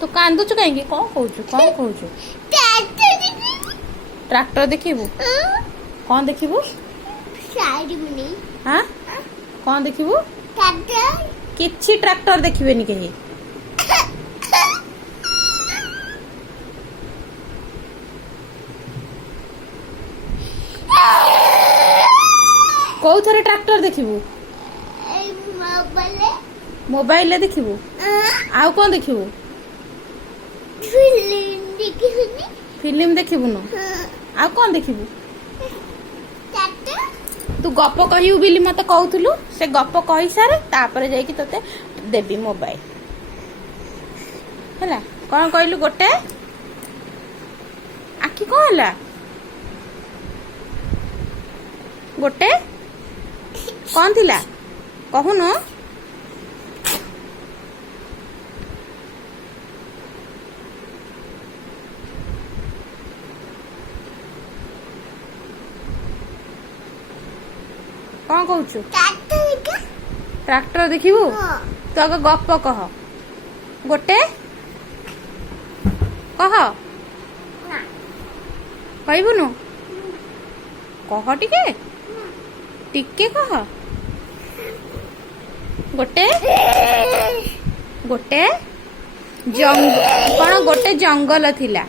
तू कांदुचु कहीं कौन कहूचु ट्रैक्टर देखिबू कौन देखिबू हाँ कौन देखिबू किछि ट्रैक्टर देखिबेनी कहीं कौ थरे ट्रैक्टर देखिबू मोबाइल ले देखिबू आउ कौन देखिबू फिल्म देखिबू न आउ कौन देखिबू तू गप कहू बिली मते कहूथुलु से गप कहि सारे तापर जाई कि तते देबी मोबाइल हला कौन कहलु गोटे आखि कौन हला गोटे कौन थिला कहून कौन कहूचु ट्रैक्टर देखिबू तू आगे गप कह गोटे कह कहबुनु कह टिके टिके कह गोटे गोटे कौन गोटे जंगल थिला